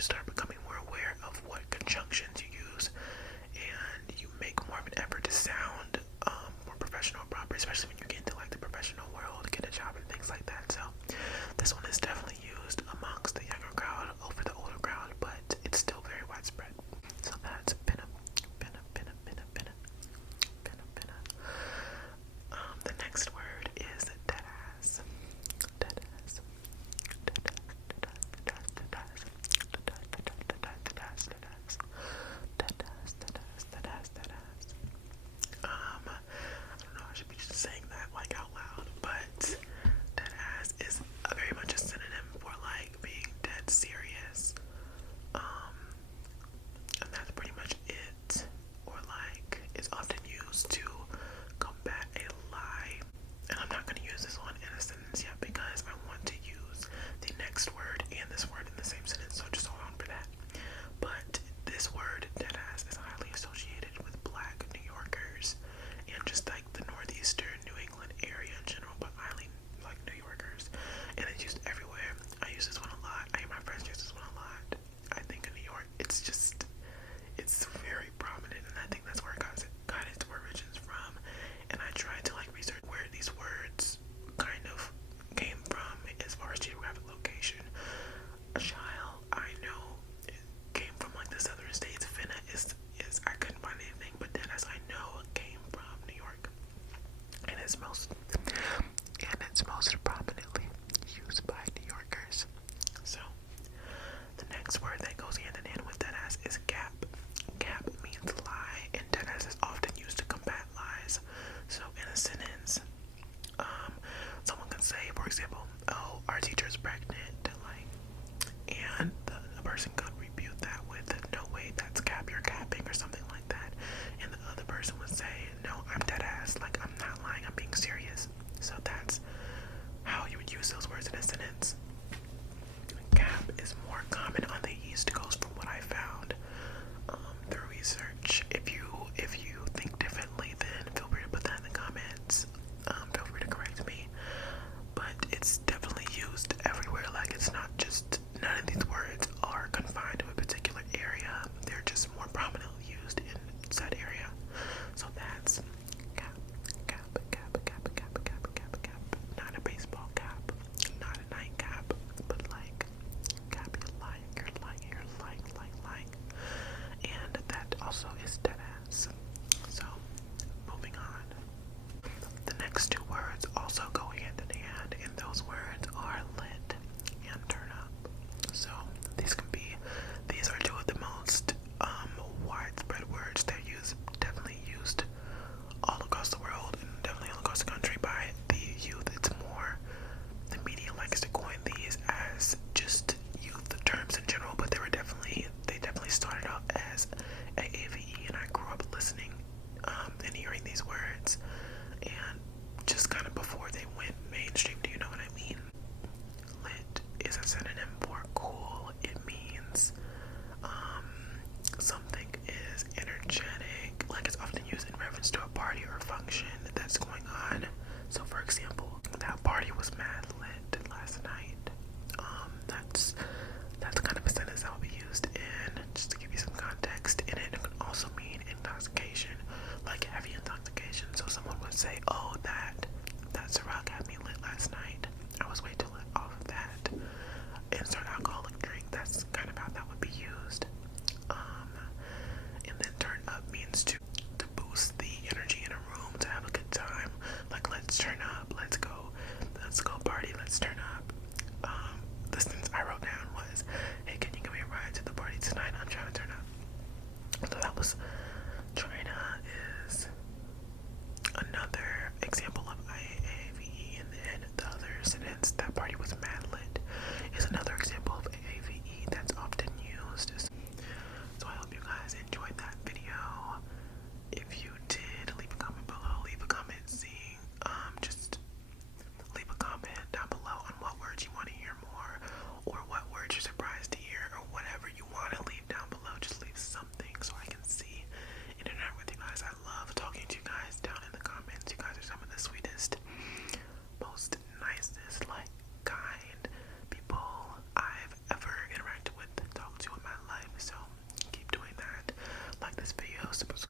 you start becoming more aware of what conjunctions you use, and you make more of an effort to sound more professional and proper, especially when you get into like the professional world, get a job and things like that. So this one is definitely used amongst the younger crowd over the older crowd, but it's still very widespread. So that's pinna, pinna, pinna, pinna, pinna, pinna, pinna. The next word is deadass. Deadass. I don't know, I should be just saying that like out loud, but deadass is very much a synonym for like being dead serious. And that's pretty much it. Or like, it's often used to combat a lie. And I'm not going to use this one in a sentence yet because I want to use the next word and this word in the same sentence, so just hold on for that. But this word, deadass, is highly associated with Black New Yorkers and just like the northeastern New England area in general, but highly like New Yorkers. And it's used everywhere. I use this one a lot. My friends use this one a lot. I think in New York, it's